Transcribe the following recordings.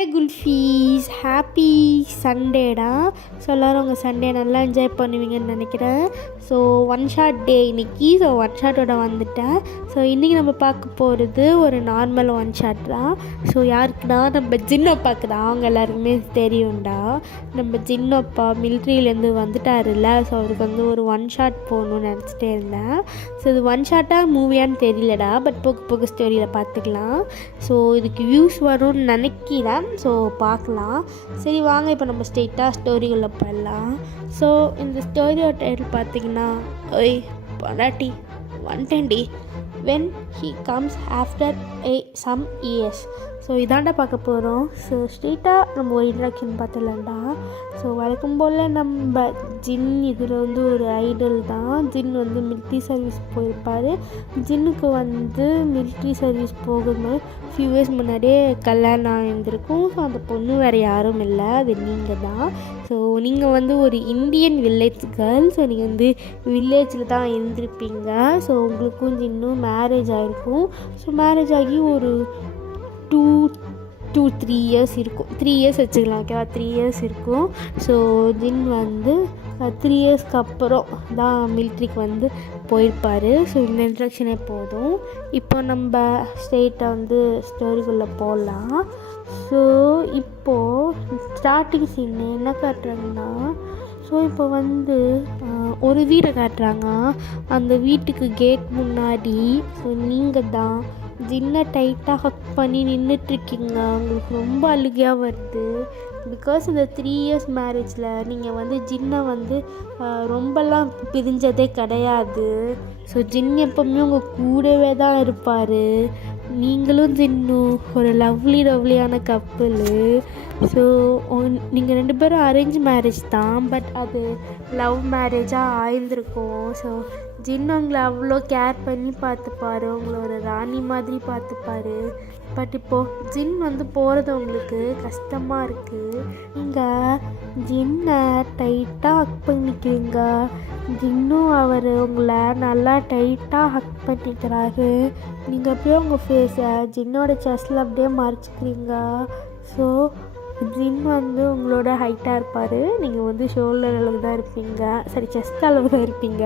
குல்ஃபீஸ் happy சண்டேடா. So எல்லோரும் உங்கள் Sunday நல்லா என்ஜாய் பண்ணுவீங்கன்னு நினைக்கிறேன். ஸோ ஒன் ஷாட் டே இன்றைக்கி. ஸோ ஒன் ஷாட்டோட வந்துட்டேன். ஸோ இன்றைக்கி நம்ம பார்க்க போகிறது ஒரு நார்மல் ஒன் ஷாட் தான். ஸோ யாருக்குன்னா நம்ம ஜின்னப்பாக்கு தான். அவங்க எல்லாருக்குமே தெரியும்டா. நம்ம ஜின்னப்பா மிலிட்ரியிலேருந்து வந்துட்டாருல்ல. ஸோ அவருக்கு வந்து ஒரு ஒன் ஷாட் போகணுன்னு நினச்சிட்டே இருந்தேன். ஸோ இது ஒன் ஷாட்டாக மூவியான்னு தெரியலடா. பட் போக போக ஸ்டோரியில் பார்த்துக்கலாம். ஸோ இதுக்கு வியூஸ் வரும்னு நினைக்கிறேன். ஸோ பார்க்கலாம். சரி வாங்க இப்போ நம்ம ஸ்ட்ரெயிட்டாக ஸ்டோரிக்குள்ளே போயிடலாம். ஸோ இந்த ஸ்டோரியோட டைட்டில் பார்த்தீங்கன்னா ஒய் பொண்டாட்டி 110 when he comes after some years. So இதாண்டா பார்க்க போகிறோம். ஸோ ஸ்ட்ரெயிட்டாக நம்ம ஒரு இன்ட்ராக்ஷன் பார்த்துலாம்டா. ஸோ வழக்கம் போல் நம்ம ஜின் இதில் வந்து ஒரு ஐடல் தான். ஜின் வந்து மிலிட்ரி சர்வீஸ் போயிருப்பார். ஜின்னுக்கு வந்து மிலிட்ரி சர்வீஸ் போகும்போது ஃபியூ இயர்ஸ் முன்னாடியே கல்யாணம் ஆகியிருந்திருக்கும். ஸோ அந்த பொண்ணு வேறு யாரும் இல்லை, அது நீங்கள் தான். ஸோ நீங்கள் வந்து ஒரு இந்தியன் வில்லேஜ் கேர்ள். ஸோ நீங்கள் வந்து வில்லேஜில் தான் இருந்திருப்பீங்க. ஸோ உங்களுக்கும் ஜின்னும் மேரேஜ் ஆகிருக்கும். ஸோ மேரேஜ் ஆகி ஒரு 3 இயர்ஸ் இருக்கும். 3 இயர்ஸ் வச்சுக்கலாம், ஓகேவா? 3 இயர்ஸ் இருக்கும். ஸோ ஜின் வந்து 3 இயர்ஸ்க்கு அப்புறம் தான் மிலிட்ரிக்கு வந்து போயிருப்பார். ஸோ இந்த இன்ட்ரக்ஷனே போதும். இப்போ நம்ம ஸ்ட்ரெயிட்டாக வந்து ஸ்டோரிக்குள்ளே போகலாம். ஸோ இப்போது ஸ்டார்டிங் சீன் என்ன காட்டுறாங்கன்னா, ஸோ இப்போ வந்து ஒரு வீடை காட்டுறாங்க. அந்த வீட்டுக்கு கேட் முன்னாடி ஸோ நீங்கள் தான் ஜின்னை டைட்டாக ஹக் பண்ணி நின்றுட்டுருக்கீங்க. உங்களுக்கு ரொம்ப அழுகையாக வருது. பிகாஸ் இந்த 3 இயர்ஸ் மேரேஜில் நீங்கள் வந்து ஜின்னை வந்து ரொம்பலாம் பிரிஞ்சதே கிடையாது. ஸோ ஜின் எப்போவுமே உங்கள் கூடவே தான் இருப்பார். நீங்களும் ஜின்னும் ஒரு லவ்லியான கப்பல். ஸோ நீங்கள் 2 பேரும் அரேஞ்ச் மேரேஜ் தான். பட் அது லவ் மேரேஜாக ஆயிருந்திருக்கும். ஸோ ஜின் உங்களை அவ்வளோ கேர் பண்ணி பார்த்துப்பாரு. உங்களை ஒரு ராணி மாதிரி பார்த்துப்பாரு. பட் இப்போது ஜின் வந்து போகிறது உங்களுக்கு கஷ்டமாக இருக்குது. நீங்கள் ஜின்னை டைட்டாக ஹக் பண்ணிக்கிறீங்க. ஜின்னும் அவர் உங்களை நல்லா டைட்டாக ஹக் பண்ணிக்கிறாரு. நீங்கள் அப்படியே உங்கள் ஃபேஸை ஜின்னோட செஸ்டில் அப்படியே மறைச்சிக்கிறீங்க. ஸோ ஜின் வந்து உங்களோட ஹைட்டாக இருப்பார். நீங்கள் வந்து ஷோல்டர் அளவு தான் இருப்பீங்க, சரி செஸ்ட் அளவு தான் இருப்பீங்க.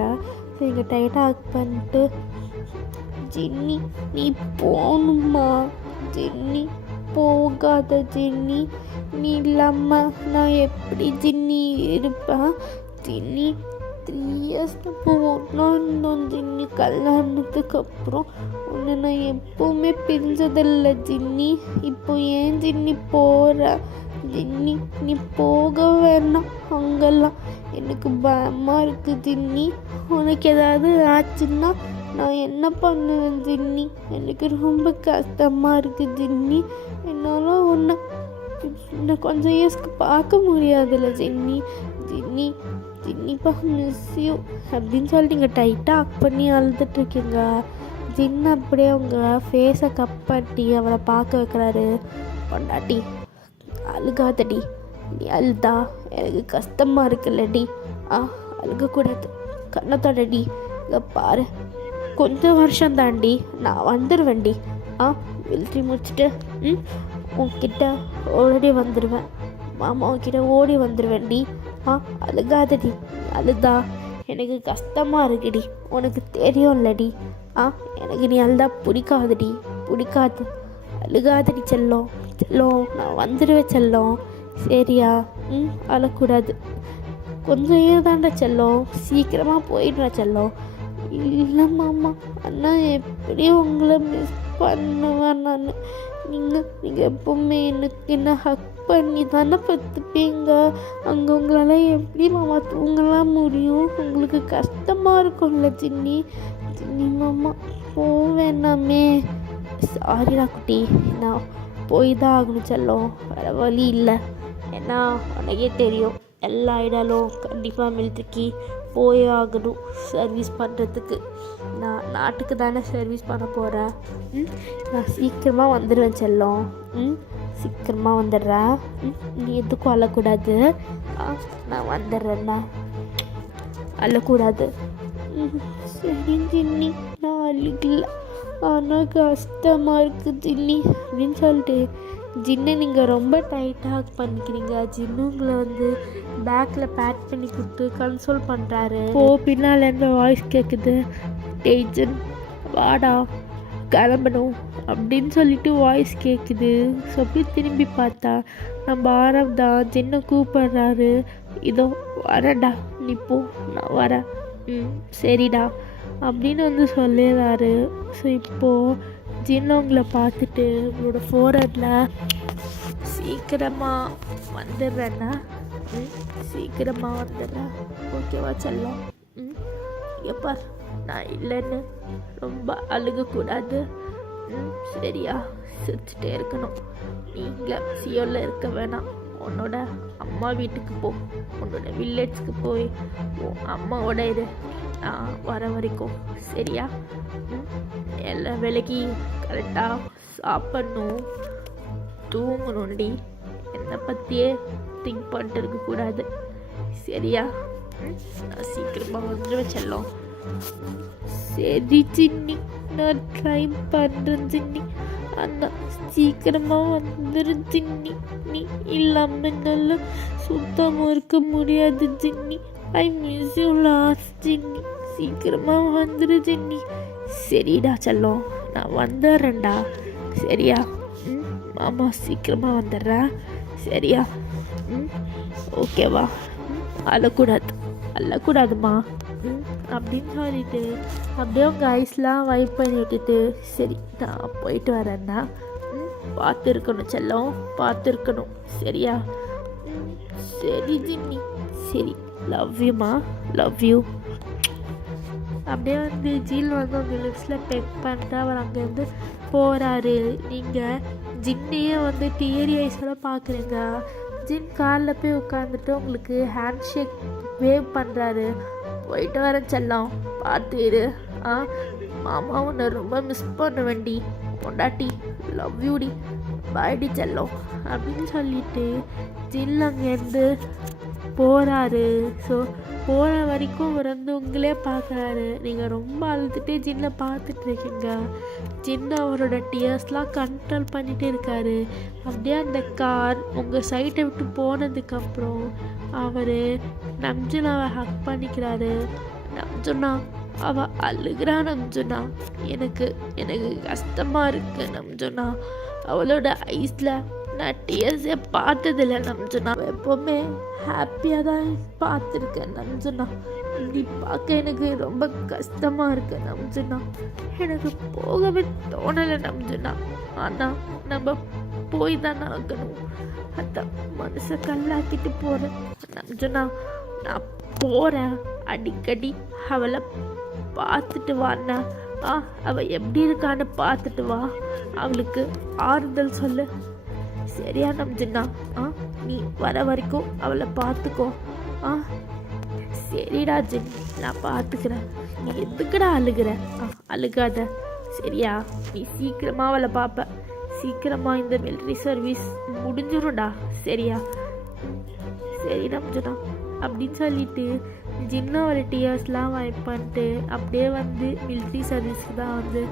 ஸோ நீங்கள் டைட்டாக ஹக் பண்ணிட்டு, ஜின்னி நீ போகணுமா, ஜின்னி போகாத ஜின்னி, நீ இல்லாமல் நான் எப்படி ஜின்னி இருப்பேன், ஜின்னி 3 இயர்ஸ் ஒன்றா இருந்தோம் ஜின்னி. கல்யாணத்துக்கு அப்புறம் உன்னை நான் எப்போவுமே பிரிஞ்சதில்லை ஜின்னி. இப்போ ஏன் ஜின்னி போகிற ஜின்னி? நீ போக வேணாம், அங்கெல்லாம் எனக்கு பயமாக இருக்குது ஜின்னி. உனக்கு ஏதாவது ஆச்சுன்னா நான் என்ன பண்ணுவேன் ஜின்னி? எனக்கு ரொம்ப கஷ்டமாக இருக்குது ஜின்னி. என்னால் உன்னை கொஞ்சம் இயர்ஸ்க்கு பார்க்க முடியாதுல்ல ஜின்னி. ஜின்னி ஜின்னிப்பா மிஸ் யூ அப்படின்னு சொல்லிட்டு இங்கே டைட்டாக ஹக் பண்ணி அழுதுட்ருக்கீங்க. ஜின் அப்படியே உங்கள் ஃபேஸை கப்பட்டி அவரை பார்க்க வைக்கிறாரு. பொண்டாட்டி அழுகாதடி, நீ அழுதா எனக்கு கஷ்டமாக இருக்குல்லடி. அழுகக்கூடாது, கண்ணத்தோடடி. இங்கே பாரு, கொஞ்சம் வருஷம் தாண்டி நான் வந்துடுவேன்டி. மிலிட்ரி முடிச்சுட்டு உன்கிட்ட ஓடி வந்துடுவேன். மாமா உன்கிட்ட ஓடி வந்துடுவேன்டி. அழுகாதடி, அழுதா எனக்கு கஷ்டமாக இருக்குடி. உனக்கு தெரியும்லடி. எனக்கு நீ அழுதா பிடிக்காதடி, பிடிக்காது. அழுகாதடி செல்லம், செல்லம் நான் வந்துடுவேன் செல்லம், சரியா? அழக்கூடாது. கொஞ்சம் ஏதாண்டா செல்லம், சீக்கிரமாக போயிடுறா செல்லம். இல்லை மாமா, அண்ணா எப்படி உங்களை மிஸ் பண்ணுவேன் நான். நீங்கள் எப்போவுமே எனக்கு என்ன ஹக் பண்ணி தானே பார்த்துப்பீங்க. அங்கே உங்களால் எப்படி மாமா தூங்கலாம் முடியும்? உங்களுக்கு கஷ்டமாக இருக்கும்ல ஜின்னி. ஜின்னி மாமா போவேணாமே. சாரிடா குட்டி, நான் போய் தான் ஆகணும் செல்லம், வேறு வழி இல்லை. ஏன்னா உனக்கே தெரியும், எல்லா ஐடாலும் கண்டிப்பாக மிலிட்ரிக்கு போய் ஆகணும் சர்வீஸ் பண்ணுறதுக்கு. நான் நாட்டுக்கு தானே சர்வீஸ் பண்ண போகிறேன். நான் சீக்கிரமாக வந்துடுவேன் செல்லம். சீக்கிரமாக வந்துடுறேன். நீ எதுக்கும் அழக்கூடாது. நான் வந்துடுறேண்ணா, அழக்கூடாது. சரி ஜின்னி, நான் அழுகல, ஆனால் கஷ்டமாக இருக்குது ஜின்னி அப்படின்னு சொல்லிட்டு ஜின்னை நீங்கள் ரொம்ப டைட்டாக ஹக் பண்ணிக்கிறீங்க. ஜின்னு உங்களை வந்து பேக்கில் பேக் பண்ணி கொடுத்து கன்சோல் பண்ணுறாரு. பின்னாலேருந்து வாய்ஸ் கேட்குது, டேய் ஜின் வாடா கிளம்பணும் அப்படின்னு சொல்லிட்டு வாய்ஸ் கேட்குது. ஸோ அப்படியே திரும்பி பார்த்தா நம்ம ஆரவ் தான் ஜின்னை கூப்பிட்றாரு. இதோ வரேன்டா, நீ போ, நான் வரேன், சரிடா அப்படின்னு வந்து சொல்லிடுறாரு. ஸோ இப்போது ஜின் உங்களை பார்த்துட்டு உங்களோட ஃபோர்ஹெட்டில் சீக்கிரமாக வந்துடுறேன்னா சீக்கிரமாக வந்துடுறேன், ஓகேவா செல்லம்? எப்பா நான் இல்லைன்னு ரொம்ப அழுகக்கூடாது, சரியா? சிரிச்சுட்டே இருக்கணும். நீங்கள் சியோவில் இருக்க வேணாம், உன்னோட அம்மா வீட்டுக்கு போ, உன்னோட வில்லேஜ்க்கு போய் அம்மாவோட இரு, நான் வர வரைக்கும், சரியா? எல்லா வேலைக்கு கரெக்டாக சாப்பிடணும், தூங்கணும்டி, என்னை பற்றியே திங்க் பண்ணிட்டு இருக்கக்கூடாது, சரியா? நான் சீக்கிரமாக வந்துடுவேன் செல்லம். சரி சின்னி, நான் ட்ரை பண்ணுறேன் சின்னி, ஆனால் சீக்கிரமாக வந்துடும் சின்னி. நீ இல்லாமல் என்னால் சுத்தமாக இருக்க முடியாது சின்னி. ஐ மிஸ் யூ லாஸ்ட் சின்னி. சீக்கிரமாக வந்துடு சின்னி. சரிடா செல்லம், நான் வந்துடுறேன்டா, சரியா? மாமா சீக்கிரமாக வந்துடுறேன், சரியா? ஓகேவா? அழக்கூடாதுமா அப்படின்னு சொல்லிட்டு அப்படியே உங்கள் ஐஸ்லாம் வைப் பண்ணி விட்டுட்டு, சரி நான் போயிட்டு வரேன்னா பார்த்துருக்கணும் செல்லம், பார்த்துருக்கணும், சரியா? சரி ஜின்னி, சரி, லவ் யூமா, லவ் யூ. அப்படியே வந்து ஜில் வந்து உங்கள் லிப்ஸில் பெக் பண்ணிட்டு அவர் அங்கேருந்து போகிறாரு. நீங்கள் ஜின்னையே வந்து டியரி ஐஸோட பார்க்குறீங்க. ஜின் காலில் போய் உட்காந்துட்டு உங்களுக்கு ஹேண்ட் ஷேக் வேவ் பண்ணுறாரு. போயிட்டு வர செல்லம், பார்த்து இரு. மாமா உன்னை ரொம்ப மிஸ் பண்ண வேண்டி, பொண்டாட்டி, லவ் யூடி, பாய்டி செல்லம் அப்படின்னு சொல்லிட்டு ஜில் அங்கேருந்து போகிறாரு. ஸோ போகிற வரைக்கும் அவர் வந்து உங்களே பார்க்குறாரு. நீங்கள் ரொம்ப அழுதுகிட்டே ஜின்னை பார்த்துட்ருக்கீங்க. ஜின் அவரோட டியர்ஸ்லாம் கண்ட்ரோல் பண்ணிகிட்டே இருக்காரு. அப்படியே அந்த கார் உங்கள் சைட்டை விட்டு போனதுக்கப்புறம் அவர் நம்ஜுனாவை ஹக் பண்ணிக்கிறாரு. நம்ஜுனா அவள் அழுகிறா. நம்ஜுனா எனக்கு கஷ்டமாக இருக்கு நம்ஜுனா. அவளோட ஐஸில் நான் டியர்ஸே பார்த்ததில்லை நம்ஜுனா. எப்போவுமே ஹாப்பியாக தான் பார்த்துருக்கேன் நம்ஜுனா. இப்படி பார்க்க எனக்கு ரொம்ப கஷ்டமாக இருக்கு நம்ஜுனா. எனக்கு போகவே தோணலை நம்ஜுனா. ஆனால் நம்ம போய் தானே ஆகணும். அதான் மனசை கல்லாக்கிட்டு போகிறேன் நம்ஜுனா. நான் போகிறேன், அடிக்கடி அவளை பார்த்துட்டு வாண்ணா. அவள் எப்படி இருக்கான்னு பார்த்துட்டு வா, அவளுக்கு ஆறுதல் சொல்லு, சரியா நம்ஜுனா? நீ வர வரைக்கும் அவளை பார்த்துக்கோ. சரிடா ஜின், நான் பார்த்துக்கிறேன். நீ எதுக்குடா அழுகிற? அழுகாத, சரியா? நீ சீக்கிரமாக அவளை பார்ப்ப. சீக்கிரமாக இந்த மிலிட்ரி சர்வீஸ் முடிஞ்சிடும்டா, சரியா? சரி நம்ஜுனா அப்படின்னு சொல்லிட்டு ஜின்னோட டியர்ஸ்லாம் வைப் பண்ணிட்டு அப்படியே வந்து மிலிட்ரி சர்வீஸ்க்கு தான் வந்து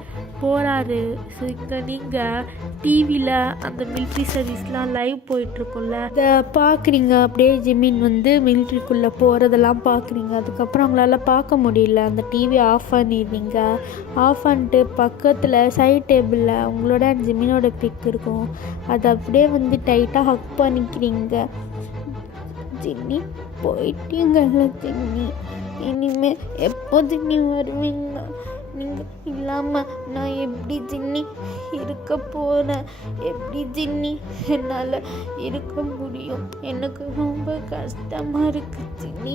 போகிறாரு. ஸோ இங்கே நீங்கள் டிவியில் அந்த மிலிட்ரி சர்வீஸ்லாம் லைவ் போயிட்டுருக்கும்ல, அதை பார்க்குறீங்க. அப்படியே ஜிமின் வந்து மிலிட்ரிக்குள்ளே போகிறதெல்லாம் பார்க்குறீங்க. அதுக்கப்புறம் அவங்களால பார்க்க முடியல, அந்த டிவி ஆஃப் பண்ணிடுறீங்க. ஆஃப் பண்ணிட்டு பக்கத்தில் சைட் டேபிளில் உங்களோட ஜிமினோட பிக் இருக்கும். அதை அப்படியே வந்து டைட்டாக ஹக் பண்ணிக்கிறீங்க. ஜின்னி போயிட்டீங்கல்ல ஜின்னி, இனிமேல் எப்போ ஜின்னி வருவீங்க? நீங்கள் இல்லாமல் நான் எப்படி ஜின்னி இருக்க போகிறேன்? எப்படி ஜின்னி என்னால் இருக்க முடியும்? எனக்கு ரொம்ப கஷ்டமாக இருக்குது ஜின்னி.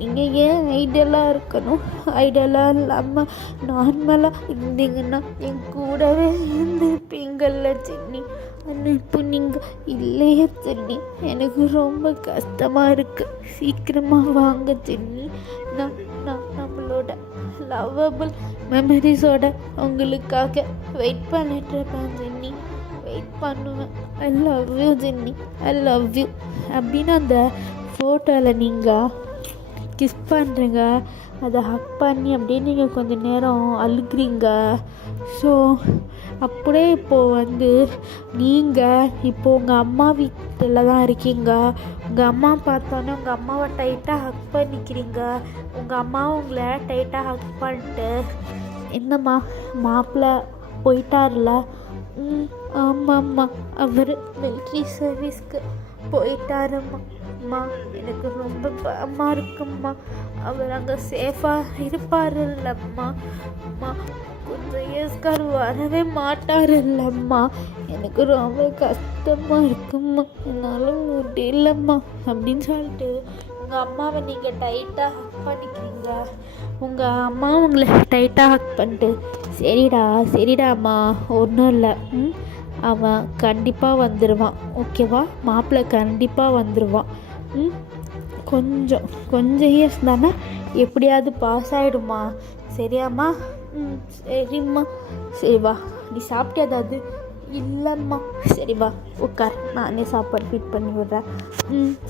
நீங்கள் ஏன் ஐடியலாக இருக்கணும்? ஐடியலாக இல்லாமல் நார்மலாக இருந்தீங்கன்னா என் கூடவே இருந்திருப்பீங்கள்ல ஜின்னி. ஆனால் இப்போ நீங்கள் இல்லையே ஜின்னி, எனக்கு ரொம்ப கஷ்டமாக இருக்குது. சீக்கிரமாக வாங்க ஜின்னி. நான் நம்மளோட லவ்வபிள் மெமரிஸோட உங்களுக்காக வெயிட் பண்ணிட்டு இருப்பேன் ஜின்னி, வெயிட் பண்ணுவேன். I love you ஜின்னி, I love you அப்படின்னு அந்த ஃபோட்டோவில் நீங்கள் கிஸ் பண்ணுறீங்க. அதை ஹக் பண்ணி அப்படியே நீங்கள் கொஞ்சம் நேரம் அழுகிறீங்க. ஸோ அப்படியே இப்போது வந்து நீங்கள் இப்போது உங்கள் அம்மா வீட்டில் தான் இருக்கீங்க. உங்கள் அம்மா பார்த்தோன்னே உங்கள் அம்மாவை டைட்டாக ஹக் பண்ணிக்கிறீங்க. உங்கள் அம்மாவும் உங்களை டைட்டாக ஹக் பண்ணிட்டு, என்னம்மா மாப்பிள்ளை போயிட்டார்ல? ஆமாம்மா, அவர் மிலிட்ரி சர்வீஸ்க்கு போயிட்டாரும்மா. அம்மா, எனக்கு ரொம்ப பயமாக இருக்கும்மா. அவர் அங்கே சேஃபாக இருப்பாருல்லம்மா. அம்மா, கொஞ்சம் இயர்ஸ்கார் வரவே மாட்டாருல்லம்மா. எனக்கு ரொம்ப கஷ்டமாக இருக்கும்மா, என்னால் முடியலம்மா அப்படின்னு சொல்லிட்டு உங்கள் அம்மாவை நீங்கள் டைட்டாக ஹக் பண்ணிக்கிறீங்க. உங்கள் அம்மா உங்களை டைட்டாக ஹக் பண்ணிட்டு, சரிடாம்மா, ஒன்றும் இல்லை, அவன் கண்டிப்பாக வந்துடுவான், ஓகேவா? மாப்பிள்ளை கண்டிப்பாக வந்துடுவான். கொஞ்சம் இயர்ஸ் தானே, எப்படியாவது பாஸ் ஆகிடுமா, சரியாம்மா? சரிம்மா. சரி வா, நீ சாப்பிட்டியா ஏதாவது? இல்லைம்மா. சரி வா உட்கார், நானே சாப்பாடு ஃபீட் பண்ணி விடுறேன்.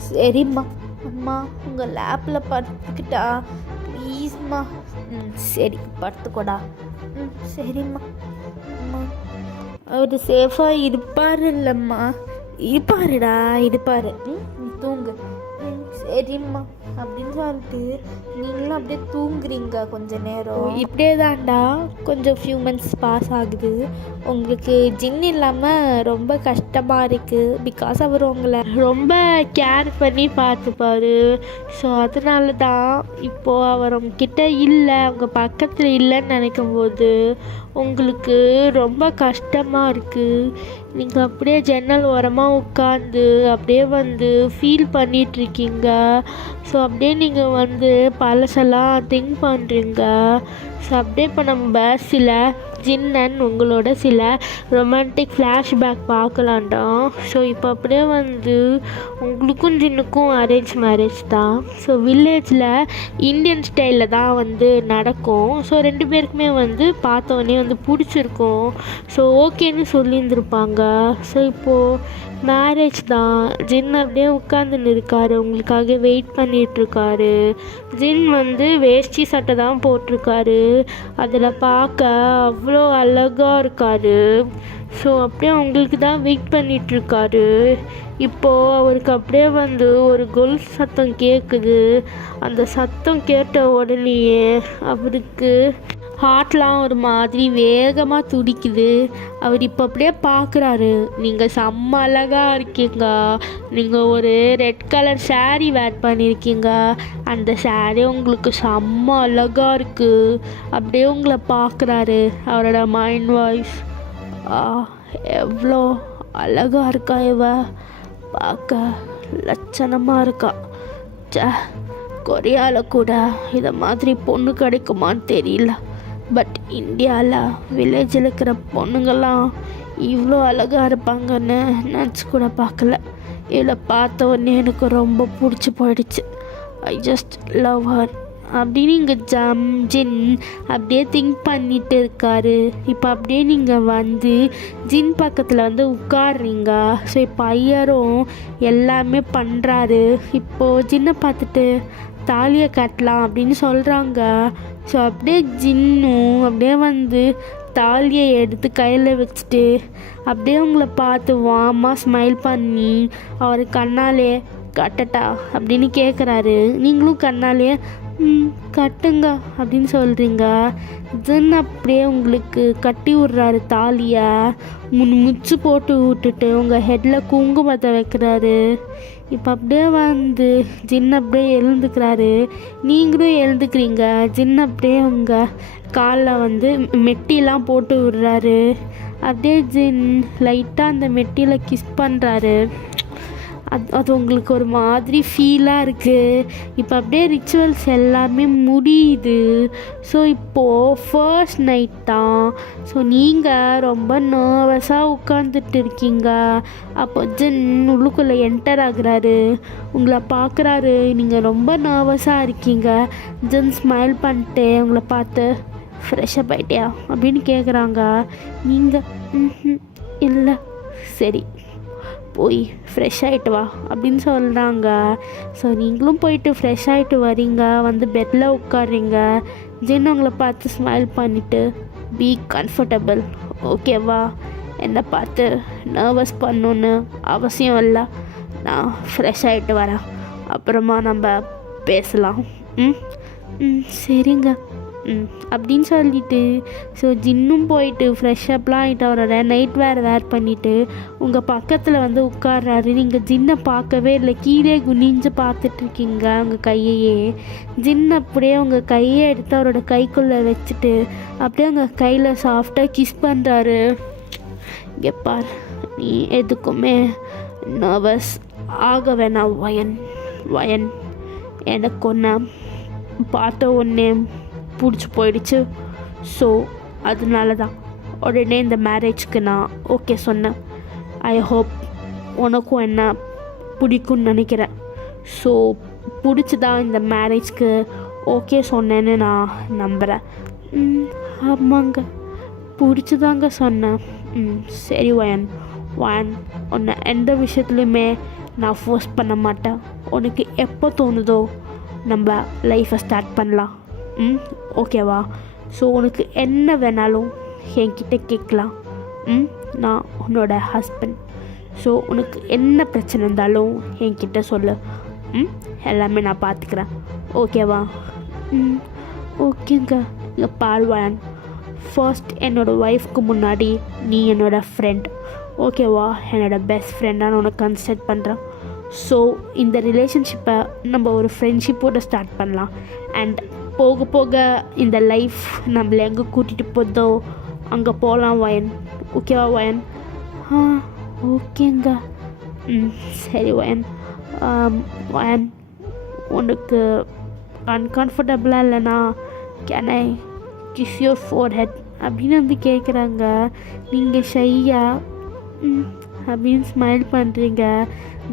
சரிம்மா. அம்மா, உங்கள் லேப்பில் படுத்துக்கிட்டா ப்ளீஸ்மா. சரி படுத்துக்கோடா. சரிம்மா. அம்மா, அவர் சேஃபாக இருப்பார் இல்லைம்மா? இருப்பார். தூங்கு. சரிம்மா அப்படின்னு சொல்லிட்டு நீங்களும் அப்படியே தூங்குறீங்க கொஞ்ச நேரம். இப்படியே தான்டா கொஞ்சம் ஃபியூ மந்த்ஸ் பாஸ் ஆகுது. உங்களுக்கு ஜின் இல்லாமல் ரொம்ப கஷ்டமாக இருக்குது. பிகாஸ் அவர் உங்களை ரொம்ப கேர் பண்ணி பார்த்துப்பார். ஸோ அதனால தான் இப்போது அவர் உங்ககிட்ட இல்லை, உங்கள் பக்கத்தில் இல்லைன்னு நினைக்கும் போது உங்களுக்கு ரொம்ப கஷ்டமாக இருக்குது. நீங்கள் அப்படியே ஜன்னல் ஓரமாக உட்காந்து அப்படியே வந்து ஃபீல் பண்ணிகிட்ருக்கீங்க. ஸோ அப்படியே நீங்கள் வந்து பழசெல்லாம் திங்க் பண்ணுறீங்க. ஸோ அப்படியே இப்போ நம்ம சில ஜின்னன் உங்களோட சில ரொமான்டிக் ஃப்ளாஷ்பேக் பார்க்கலான்டாம். ஸோ இப்போ அப்படியே வந்து உங்களுக்கும் ஜின்னுக்கும் அரேஞ்ச் மேரேஜ் தான். ஸோ வில்லேஜில் இந்தியன் ஸ்டைலில் தான் வந்து நடக்கும். ஸோ 2 பேருக்குமே வந்து பார்த்தோன்னே வந்து பிடிச்சிருக்கும். ஸோ ஓகேன்னு சொல்லியிருந்துருப்பாங்க. ஸோ இப்போது மேரேஜ் தான். ஜின் அப்படியே உட்காந்துன்னு இருக்காரு, உங்களுக்காக வெயிட் பண்ணிகிட்ருக்காரு. ஜின் வந்து வேஷ்டி சட்டை தான் போட்டிருக்காரு. அதில் பார்க்க அவ்வளோ அழகாக இருக்காரு. ஸோ அப்படியே உங்களுக்கு தான் வெயிட் பண்ணிகிட்ருக்காரு. இப்போது அவருக்கு அப்படியே வந்து ஒரு கொலுசு சத்தம் கேட்குது. அந்த சத்தம் கேட்ட உடனேயே அவருக்கு ஹார்ட்லாம் ஒரு மாதிரி வேகமாக துடிக்குது. அவர் இப்போ அப்படியே பார்க்குறாரு, நீங்கள் செம்ம அழகாக இருக்கீங்க. நீங்கள் ஒரு ரெட் கலர் சாரீ வேர் பண்ணியிருக்கீங்க. அந்த சாரீ உங்களுக்கு செம்ம அழகாக இருக்குது. அப்படியே உங்களை பார்க்குறாரு. அவரோட மைண்ட் வாய்ஸ், எவ்வளோ அழகாக இருக்கா இவ, பார்க்க லட்சணமாக இருக்கா. கொரியாவில் கூட இதை மாதிரி பொண்ணு கிடைக்குமான்னு தெரியல. பட் இந்தியாவில் வில்லேஜில் இருக்கிற பொண்ணுங்கள்லாம் இவ்வளோ அழகாக இருப்பாங்கன்னு நினச்சி கூட பார்க்கல. இவளை பார்த்த உடனே எனக்கு ரொம்ப பிடிச்சி போயிடுச்சு. ஐ ஜஸ்ட் லவ் ஹர் அப்படின்னு இங்கே ஜின் அப்படியே திங்க் பண்ணிட்டு இருக்காரு. இப்போ அப்படியே நீங்கள் வந்து ஜின் பக்கத்தில் வந்து உட்காடுறீங்க. ஸோ இப்போ ஐயரும் எல்லாமே பண்ணுறாரு. இப்போது ஜின்னை பார்த்துட்டு தாலியை கட்டலாம் அப்படின்னு சொல்கிறாங்க. ஸோ அப்படியே ஜின்னும் அப்படியே வந்து தாலியை எடுத்து கையில் வச்சுட்டு அப்படியே உங்களை பார்த்து வாமாக ஸ்மைல் பண்ணி அவர் கண்ணாலே கட்டட்டா அப்படின்னு கேட்குறாரு. நீங்களும் கண்ணாலே கட்டுங்க அப்படின்னு சொல்கிறீங்க. ஜின் அப்படியே உங்களுக்கு கட்டி விட்றாரு தாலியை. முச்சு போட்டு விட்டுட்டு உங்கள் ஹெட்டில் குங்குமத்தை வைக்கிறாரு. இப்போ அப்படியே வந்து ஜின் அப்படியே எழுந்துக்கிறாரு. நீங்களும் எழுந்துக்கிறீங்க. ஜின் அப்படியே உங்கள் காலில் வந்து மெட்டிலாம் போட்டு விடுறாரு. அப்படியே ஜின் லைட்டாக அந்த மெட்டியில் கிஸ் பண்ணுறாரு. அது உங்களுக்கு ஒரு மாதிரி ஃபீலாக இருக்குது. இப்போ அப்படியே ரிச்சுவல்ஸ் எல்லாமே முடியுது. ஸோ இப்போது ஃபர்ஸ்ட் நைட் தான். ஸோ நீங்கள் ரொம்ப நர்வஸாக உட்காந்துட்டு இருக்கீங்க. அப்போ ஜின் உள்ளுக்குள்ளே என்டர் ஆகுறாரு. உங்களை பார்க்குறாரு. நீங்கள் ரொம்ப நர்வஸாக இருக்கீங்க. ஜின் ஸ்மைல் பண்ணிட்டு உங்களை பார்த்து ஃப்ரெஷ்ஷப் ஆகிட்டியா அப்படின்னு கேட்குறாங்க. நீங்கள் இல்லை, சரி போய் ஃப்ரெஷ் ஆகிட்டு வா அப்படின்னு சொல்கிறாங்க. ஸோ நீங்களும் போயிட்டு ஃப்ரெஷ் ஆகிட்டு வரீங்க. வந்து பெட்டில் உட்காடுறீங்க. ஜின் உங்களை பார்த்து ஸ்மைல் பண்ணிவிட்டு பி கம்ஃபர்டபுள், ஓகேவா? என்னை பார்த்து நர்வஸ் பண்ணணுன்னு அவசியம் இல்லை. நான் ஃப்ரெஷ் ஆகிட்டு வரேன், அப்புறமா நம்ம பேசலாம். ம் ம் சரிங்க. அப்படின்னு சொல்லிட்டு ஸோ ஜின்னும் போயிட்டு ஃப்ரெஷ்அப்லாம் ஆகிட்டு அவரோட நைட் வேர் பண்ணிவிட்டு உங்கள் பக்கத்தில் வந்து உட்கார்றாரு. நீங்கள் ஜின்னை பார்க்கவே இல்லை, கீழே குனிஞ்சு பார்த்துட்ருக்கீங்க உங்கள் கையையே. ஜின் அப்படியே உங்கள் கையை எடுத்து அவரோட கைக்குள்ளே வச்சுட்டு அப்படியே உங்கள் கையில் சாஃப்டாக கிஸ் பண்ணுறாரு. இங்கே பார், நீ எதுக்குமே நர்வஸ் ஆக வேணாம் வயன். எனக்கு ஒன்று பார்த்த ஒன்றே பிடிச்சி போயிடுச்சு. ஸோ அதனால தான் உடனே இந்த மேரேஜ்க்கு நான் ஓகே சொன்னேன். ஐ ஹோப் உனக்கும் என்ன பிடிக்கும்னு நினைக்கிறேன். ஸோ பிடிச்சி தான் இந்த மேரேஜ்க்கு ஓகே சொன்னேன்னு நான் நம்புகிறேன். ஆமாங்க, பிடிச்சிதாங்க சொன்னேன். சரி வயன், உன்னை எந்த விஷயத்துலையுமே நான் ஃபோர்ஸ் பண்ண மாட்டேன். உனக்கு எப்போ தோணுதோ நம்ம லைஃப்பை ஸ்டார்ட் பண்ணலாம். ஓகேவா? ஸோ உனக்கு என்ன வேணாலும் என்கிட்ட கேட்கலாம். நான் உன்னோட ஹஸ்பண்ட். ஸோ உனக்கு என்ன பிரச்சனை இருந்தாலும் என்கிட்ட சொல்லு. எல்லாமே நான் பார்த்துக்கிறேன். ஓகேவா? ஓகேங்க. இங்கே பால்வாயன், ஃபர்ஸ்ட் என்னோடய ஒய்ஃப்க்கு முன்னாடி நீ என்னோடய ஃப்ரெண்ட். ஓகேவா? என்னோடய பெஸ்ட் ஃப்ரெண்டாக உனக்கு கன்சிடர் பண்ணுறேன். ஸோ இந்த ரிலேஷன்ஷிப்பை நம்ம ஒரு ஃப்ரெண்ட்ஷிப்போடு ஸ்டார்ட் பண்ணலாம். அண்ட் போக போக இந்த லைஃப் நம்மளை எங்கே கூட்டிகிட்டு போதோ அங்கே போகலாம் வயன். ஓகேவா வயன்? ஓகேங்க. சரி வயன். வயன், உனக்கு அன்கம்ஃபர்டபுளாக இல்லைனா can I kiss your forehead அப்படின்னு வந்து கேட்குறாங்க. நீங்கள் ஷையா அப்படின்னு ஸ்மைல் பண்ணுறீங்க.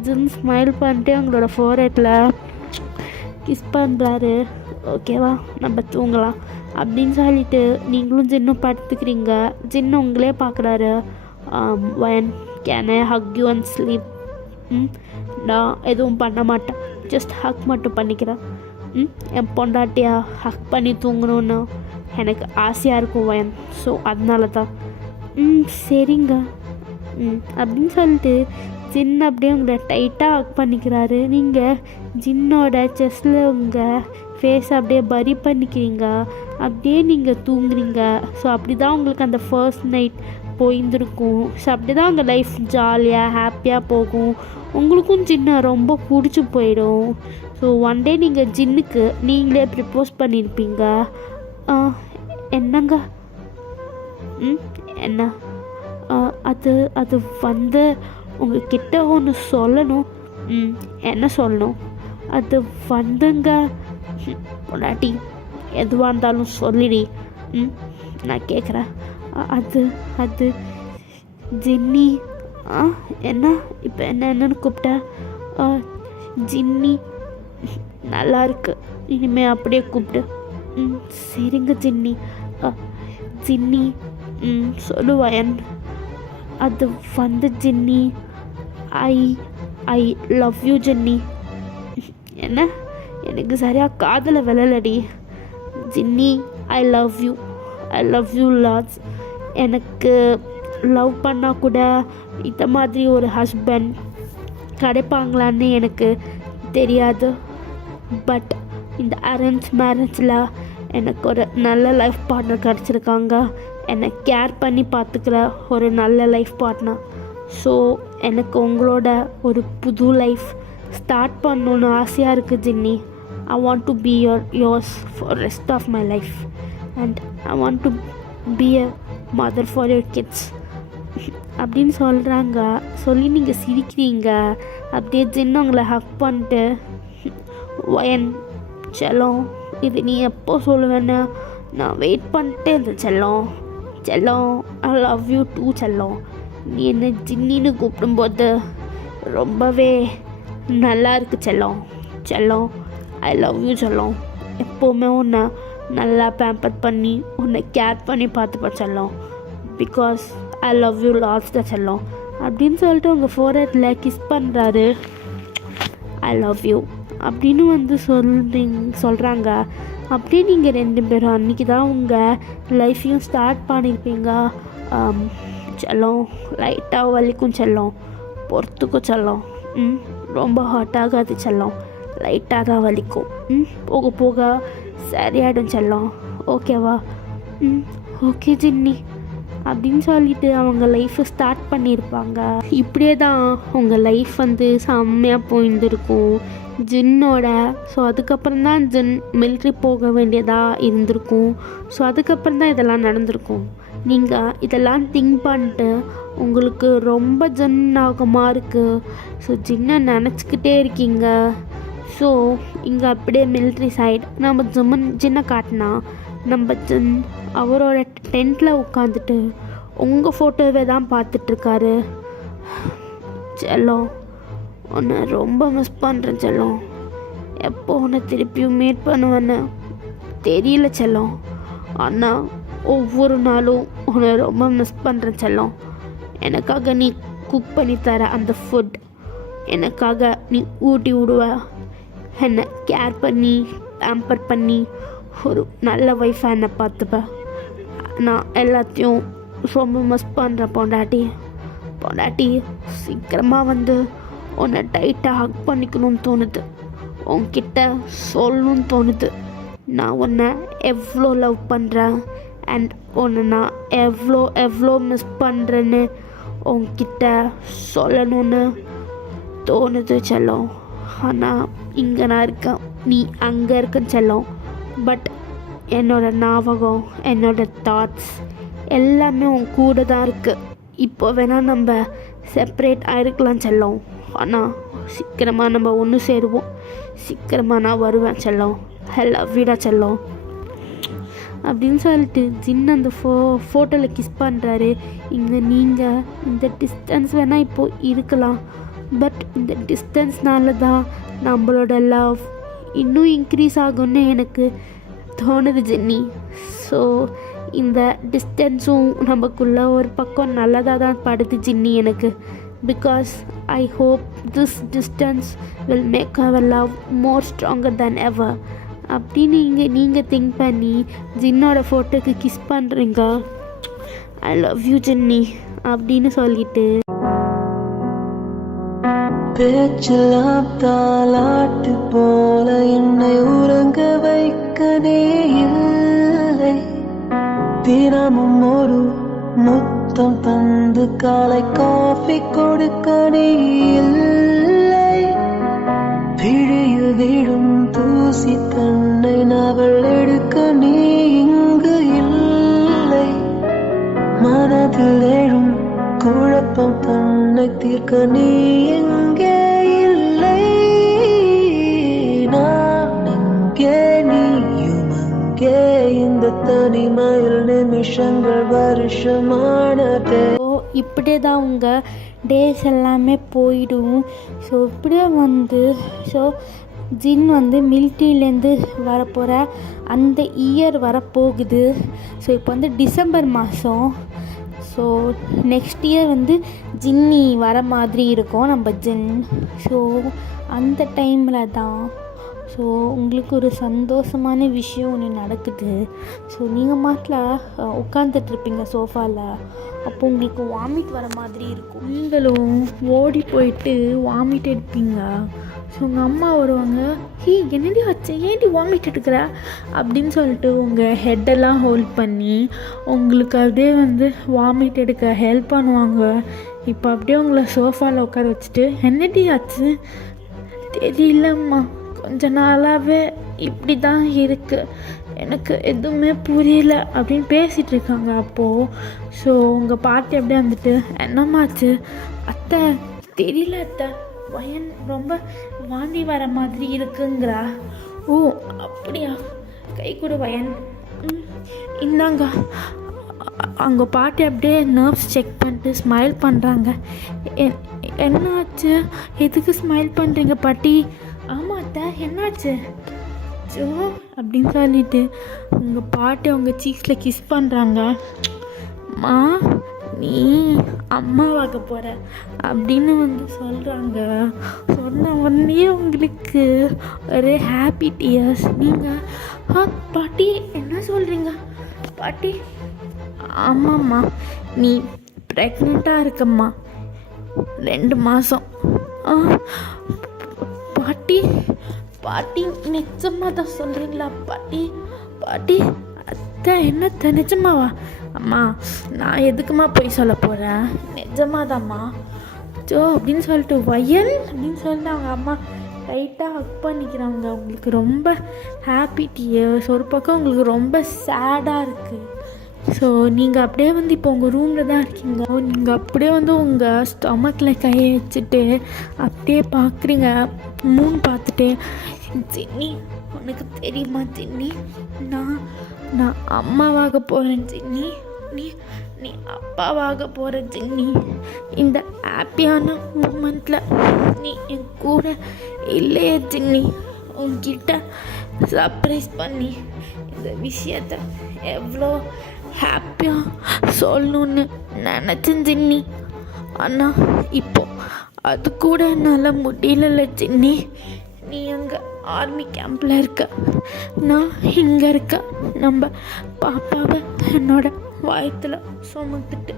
ஜின் ஸ்மைல் பண்ணிட்டு உங்களோட ஃபோர்ஹெட்டில் கிஸ் பண்ணுறாரு. ஓகேவா, நம்ம தூங்கலாம் அப்படின்னு சொல்லிட்டு நீங்களும் ஜின்னும் படுத்துக்கிறீங்க. ஜின்னு உங்களே பார்க்குறாரு. வயன், can I hug you and sleep? நான் எதுவும் பண்ண மாட்டேன், ஜஸ்ட் ஹக் மட்டும் பண்ணிக்கிறேன். என் பொண்டாட்டியா ஹக் பண்ணி தூங்கணுன்னு எனக்கு ஆசையாக இருக்கும் வயன். ஸோ அதனால தான். சரிங்க அப்படின்னு சொல்லிட்டு ஜின் அப்படியே உங்களை டைட்டாக ஹக் பண்ணிக்கிறாரு. நீங்கள் ஜின்னோட செஸ்டில் உங்கள் ஃபேஸை அப்படியே பரி பண்ணிக்கிறீங்க. அப்படியே நீங்கள் தூங்குறீங்க. ஸோ அப்படி தான் உங்களுக்கு அந்த ஃபர்ஸ்ட் நைட் போயிருந்துருக்கும். ஸோ அப்படி தான் உங்கள் லைஃப் ஜாலியாக ஹாப்பியாக போகும். உங்களுக்கும் ஜின்னை ரொம்ப பிடிச்சி போயிடும். ஸோ ஒன் டே நீங்கள் ஜின்னுக்கு நீங்களே ப்ரிப்போஸ் பண்ணியிருப்பீங்க. என்னங்க? என்ன? அது வந்து உங்ககிட்ட ஒன்று சொல்லணும். என்ன சொல்லணும்? அது வந்துங்க, பொண்டாட்டி எதுவாக இருந்தாலும் சொல்லிடி. நான் கேட்குறேன். அது ஜின்னி. என்ன இப்போ என்னன்னு கூப்பிட்ட? ஜின்னி நல்லா இருக்கு, இனிமேல் அப்படியே கூப்பிட்டு. சரிங்க ஜின்னி. ஜின்னி சொல்லுவாயன். அது வந்து ஜின்னி, ஐ லவ் யூ ஜின்னி. என்ன? எனக்கு சரியாக காதில் விழலடி. ஜின்னி, ஐ லவ் யூ லாட்ஸ். எனக்கு லவ் பண்ணால் கூட இந்த மாதிரி ஒரு ஹஸ்பண்ட் கிடைப்பாங்களான்னு எனக்கு தெரியாது. பட் இந்த அரேஞ்ச் மேரேஜில் எனக்கு ஒரு நல்ல லைஃப் பார்ட்னர் கிடச்சிருக்காங்க. என்னை கேர் பண்ணி பார்த்துக்கிற ஒரு நல்ல லைஃப் பார்ட்னர். ஸோ எனக்கு உங்களோட ஒரு புது லைஃப் ஸ்டார்ட் பண்ணணுன்னு ஆசையாக இருக்குது ஜின்னி. I want to be yours for rest of my life, and I want to be a mother for your kids அப்படின்னு சொல்கிறாங்க. சொல்லி நீங்கள் சிரிக்கிறீங்க. அப்படியே ஜின்னு உங்களை ஹக் பண்ணிட்டு, வயன் செல்லம், இது நீ எப்போ சொல்லுவேன்னு நான் வெயிட் பண்ணிட்டே இருந்தேன் செல்லம். ஐ லவ் யூ டூ செல்லம். நீ என்ன ஜின்னின்னு கூப்பிடும்போது ரொம்பவே நல்லா இருக்கு செல்லம். ஐ லவ் யூ செல்லம். எப்போவுமே உன்னை நல்லா பேம்பர் பண்ணி உன்னை கேர் பண்ணி பார்த்துப்பேன் செல்லம். Because I love you lots the செல்லம் அப்படின்னு சொல்லிட்டு உங்கள் ஃபோர்ஹெட்டில் கிஸ் பண்ணுறாரு. ஐ லவ் யூ அப்படின்னு வந்து சொல்கிறாங்க. அப்படியே நீங்கள் ரெண்டு பேரும் அன்றைக்கி தான் உங்கள் லைஃப்பையும் ஸ்டார்ட் பண்ணியிருப்பீங்க. செல்லம் லைட்டாக வலிக்கும் செல்லம், பொறுத்துக்கும் செல்லம். ரொம்ப ஹாட் ஆகாது செல்லம், லைட்டாக தான் வலிக்கும். போக போக சரியாயிடும் செல்லம், ஓகேவா? ஓகே ஜின்னி அப்படின்னு சொல்லிட்டு அவங்க லைஃப்பை ஸ்டார்ட் பண்ணியிருப்பாங்க. இப்படியே தான் உங்கள் லைஃப் வந்து செம்மையாக போயிருந்துருக்கும் ஜின்னோட. ஸோ அதுக்கப்புறம் தான் ஜின் மிலிட்ரி போக வேண்டியதாக இருந்திருக்கும். ஸோ அதுக்கப்புறம் தான் இதெல்லாம் நடந்திருக்கும். நீங்கள் இதெல்லாம் திங்க் பண்ணிட்டு உங்களுக்கு ரொம்ப ஜின்னாகமாக இருக்குது. ஸோ ஜின்னை நினச்சிக்கிட்டே இருக்கீங்க. ஸோ இங்கே அப்படியே மிலிட்ரி சைடு நம்ம ஜின்னை காட்டினா நம்ம ஜின் அவரோட டென்ட்டில் உட்காந்துட்டு உங்கள் ஃபோட்டோவே தான் பார்த்துட்ருக்காரு. செல்லம், உன்னை ரொம்ப மிஸ் பண்ணுறேன் செல்லம். எப்போ உன்னை திருப்பியும் மீட் பண்ணுவேன்னு தெரியல செல்லம். ஆனால் ஒவ்வொரு நாளும் உன்னை ரொம்ப மிஸ் பண்ணுறேன் செல்லம். எனக்காக நீ குக் பண்ணி தர அந்த ஃபுட், எனக்காக நீ ஊட்டி விடுவ, என்னை கேர் பண்ணி பேம்பர் பண்ணி ஒரு நல்ல ஒய்ஃபாக என்னை பார்த்துப்பேன். நான் எல்லாத்தையும் ரொம்ப மிஸ் பண்ணுறேன் பொண்டாட்டி. சீக்கிரமாக வந்து உன்னை டைட்டாக ஹக் பண்ணிக்கணும்னு தோணுது, உன்கிட்ட சொல்லணும்னு தோணுது. நான் உன்னை எவ்வளோ லவ் பண்ணுறேன் அண்ட் உன்னை நான் எவ்வளோ மிஸ் பண்ணுறேன்னு உன்கிட்ட சொல்லணும்னு தோணுது செல்லம். ஆனால் இங்கே நான் இருக்கேன், நீ அங்கே இருக்கேன்னு செல்லம். பட் என்னோடய ஞாபகம், என்னோடய தாட்ஸ் எல்லாமே உன் கூட தான் இருக்குது. இப்போ வேணால் நம்ம செப்பரேட் ஆகிருக்கலாம் செல்லம். ஆனால் சீக்கிரமாக நம்ம ஒன்று சேருவோம். சீக்கிரமாக நான் வருவேன் செல்லம். லவ்விடா செல்லம் அப்படின்னு சொல்லிட்டு ஜின் அந்த ஃபோட்டோவில் கிஸ் பண்ணுறாரு. இங்கே நீங்கள் இந்த டிஸ்டன்ஸ் வேணால் இப்போது இருக்கலாம், பட் இந்த டிஸ்டன்ஸ்னால தான் நம்மளோட லவ் இன்னும் இன்க்ரீஸ் ஆகும்னு எனக்கு தோணுது ஜென்னி. ஸோ இந்த டிஸ்டன்ஸும் நமக்குள்ளே ஒரு பக்கம் நல்லதாக தான் படுது ஜின்னி எனக்கு. Because I hope this distance will make our love more stronger than ever அப்படின்னு நீங்கள் திங்க் பண்ணி ஜின்னோட ஃபோட்டோக்கு கிஸ் பண்ணுறீங்க. ஐ லவ் யூ ஜின்னி அப்படின்னு சொல்லிட்டு பேச்செல்லாம் தாலாட்டு போல என்னை உறங்க வைக்கவே இல்லை. தினமும் ஒரு முத்தம் தந்து காலை காஃபி கொடுக்கவே இல்லை. பிழியில் விடும் தூசி தன்னை அவள் எடுக்க நீ இங்கு இல்லை. மனதில் எழும் குழப்பம் தன்னை தீர்க்க நீ எங்கே இல்லை. நான் எங்கே நீயும் அங்கே, இந்த தனிமையில் நிமிஷங்கள் வருஷமானதே. இப்படியே தான் உங்கள் டேஸ் எல்லாமே போயிடும். ஸோ இப்படியே ஜின் மிலிட்ரியிலேருந்து வரப்போகிற அந்த இயர் வரப்போகுது. ஸோ இப்போ டிசம்பர் மாதம். ஸோ நெக்ஸ்ட் இயர் ஜின்னி வர மாதிரி இருக்கும் நம்ம ஜின். ஸோ அந்த டைமில் தான் உங்களுக்கு ஒரு சந்தோஷமான விஷயம் ஒன்று நடக்குது. ஸோ நீங்கள் மாட்டில் உட்காந்துட்ருப்பீங்க சோஃபாவில். அப்போ உங்களுக்கு வாமிட் வர மாதிரி இருக்கும். நீங்களும் ஓடி போயிட்டு வாமிட் எடுப்பீங்க. ஸோ உங்கள் அம்மா வருவாங்க, என்னடி வச்ச, ஏன்டி வாமிட் எடுக்கிற அப்படின்னு சொல்லிட்டு உங்கள் ஹெட்டெல்லாம் ஹோல்ட் பண்ணி உங்களுக்கு அப்படியே வாமிட் எடுக்க ஹெல்ப் பண்ணுவாங்க. இப்போ அப்படியே உங்களை சோஃபாவில் உட்கார வச்சுட்டு, என்னடி ஆச்சு தெரியலம்மா, கொஞ்ச நாளாகவே இப்படி தான் இருக்குது, எனக்கு எதுவுமே புரியல அப்படின்னு பேசிகிட்டு இருக்காங்க. அப்போது உங்கள் பாட்டி அப்படியே என்னம்மாச்சு அத்தை, தெரியல அத்தை, வயன் ரொம்ப வாந்தி வர மாதிரி இருக்குங்கிறா. ஓ அப்படியா, கை கொடு வயன், இந்தாங்க. அவங்க பாட்டி அப்படியே நர்வ்ஸ் செக் பண்ணிட்டு ஸ்மைல் பண்ணுறாங்க. என்னாச்சு, எதுக்கு ஸ்மைல் பண்ணுறீங்க பாட்டி? ஆமாம் அத்தை, என்னாச்சு ஜோ அப்படின்னு சொல்லிட்டு உங்கள் பாட்டி அவங்க சீக்ஸில் கிஸ் பண்ணுறாங்க. மா நீ அம்மாவாக போகிற அப்படின்னு சொல்கிறாங்க. சொன்ன உடனே உங்களுக்கு ஒரு ஹாப்பி டியர்ஸ். நீங்கள் பாட்டி என்ன சொல்கிறீங்க பாட்டி? ஆமாம்மா, நீ ப்ரெக்னெண்ட்டாக இருக்கம்மா, 2 மாதம். பாட்டி பாட்டி நிஜமாக தான் சொல்கிறீங்களா பாட்டி? பாட்டி அத்தை என்ன நிஜமாவா? அம்மா, நான் எதுக்குமா போய் சொல்ல போகிறேன், நிஜமாதாம்மா. ஜோ அப்படின்னு சொல்லிட்டு வயல் அப்படின்னு சொல்லிட்டு அவங்க அம்மா டைட்டாக ஹக் பண்ணிக்கிறாங்க. அவங்களுக்கு ரொம்ப ஹாப்பி டியர்ஸ். ஒரு பக்கம் உங்களுக்கு ரொம்ப சேடாக இருக்குது. ஸோ நீங்கள் அப்படியே வந்து இப்போ உங்கள் ரூமில் தான் இருக்கீங்க. நீங்கள் அப்படியே வந்து உங்கள் ஸ்டொமக்கில் கையை வச்சுட்டு அப்படியே பார்க்குறீங்க, மூன் பார்த்துட்டு. ஜின்னி, உனக்கு தெரியுமா ஜின்னி, நான் அம்மாவாக போகிறேன் ஜின்னி, நீ அப்பாவாக போகிற ஜின்னி. இந்த ஹாப்பியான மூமெண்ட்டில் நீ என் கூட இல்லையே ஜின்னி. உன்கிட்ட சர்ப்ரைஸ் பண்ணி இந்த விஷயத்த எவ்வளோ ஹாப்பியாக சொல்லணுன்னு நினச்சேன் ஜின்னி. ஆனால் இப்போ அது கூட என்னால் முடியல ஜின்னி. நீ அங்கே ஆர்மி கேம்பில் இருக்க, நான் இங்கே இருக்க. நம்ம பாப்பாவை என்னோட வயத்தில் சுமந்துட்டு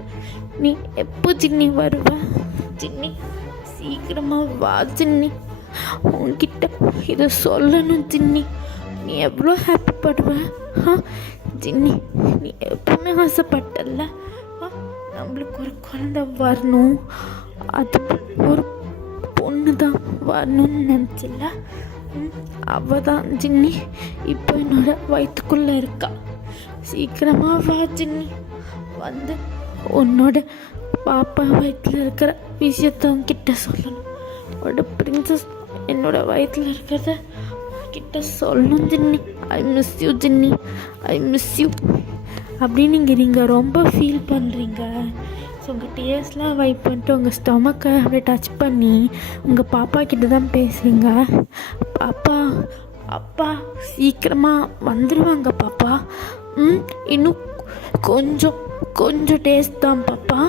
நீ எப்போ ஜின்னி வருவ? ஜின்னி, சீக்கிரமாக வா ஜின்னி. உன்கிட்ட இதை சொல்லணும் ஜின்னி. நீ எவ்வளோ ஹாப்பிப்படுவ ஜின்னி. நீ எப்பவுமே ஆசைப்பட்டல நம்மளுக்கு ஒரு குழந்தை வரணும், அது ஒரு பொண்ணு தான் வரணும்னு நினச்சில்ல. அவ தான் ஜின்னி இப்போ என்னோட வயிற்றுக்குள்ளே இருக்கா. சீக்கிரமாக வா ஜின்னி, வந்து உன்னோட பாப்பா வயிற்றில் இருக்கிற விஷயத்த கிட்ட சொல்லணும். உன்னோட பிரின்சஸ் என்னோட வயிற்றில் இருக்கிறத கிட்ட சொல்லணும் Jinny. I miss you ஜின்னி, I miss you அப்படின்னு நீங்கள் ரொம்ப ஃபீல் பண்ணுறீங்க. ஸோ உங்கள் டேஸ்ட்லாம் வைப் பண்ணிட்டு உங்கள் ஸ்டொமக்கை அப்படியே டச் பண்ணி உங்கள் பாப்பா கிட்ட தான் பேசுகிறீங்க. பாப்பா, அப்பா சீக்கிரமாக வந்துடுவாங்க பாப்பா. இன்னும் கொஞ்சம் டேஸ்ட் தான் பாப்பா,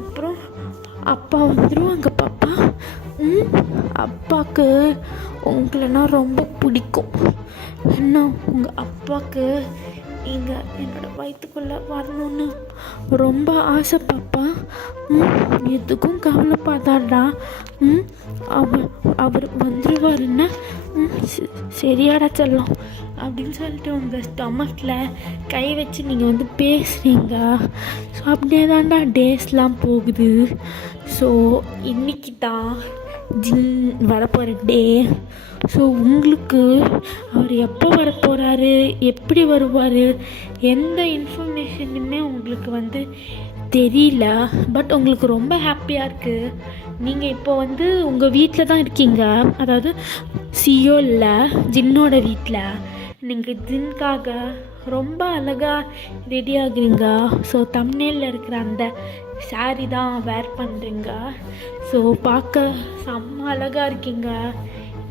அப்புறம் அப்பா வந்துடுவாங்க பாப்பா. அப்பாவுக்கு உங்களைனா ரொம்ப பிடிக்கும். என்ன, உங்கள் அப்பாவுக்கு நீங்கள் என்னோடய வயிற்றுக்குள்ளே வரணும்னு ரொம்ப ஆசை பாப்பா. எதுக்கும் கவலைப்படாதடா. அவர் வந்துடுவாருன்னா சரியாடா செல்லம் அப்படின்னு சொல்லிட்டு உங்கள் ஸ்டொமக்கில் கை வச்சு நீங்கள் வந்து பேசுகிறீங்க. ஸோ அப்படியே தான்டா டேஸ்லாம் போகுது. ஸோ இன்றைக்கி தான் ஜின் வரப்போகிற டே. ஸோ உங்களுக்கு அவர் எப்போ வரப்போகிறாரு, எப்படி வருவார், எந்த இன்ஃபர்மேஷனுமே உங்களுக்கு வந்து தெரியல. பட் உங்களுக்கு ரொம்ப ஹாப்பியாக இருக்குது. நீங்கள் இப்போ வந்து உங்கள் வீட்டில் தான் இருக்கீங்க, அதாவது சியோலில் ஜின்னோட வீட்டில். நீங்கள் ஜின்காக ரொம்ப அழகாக ரெடி ஆகுறீங்க. ஸோ தம்ப்நெயிலில் இருக்கிற அந்த சாரி தான் வேர் பண்ணுறீங்க. ஸோ பார்க்க செம்ம அழகாக இருக்கீங்க.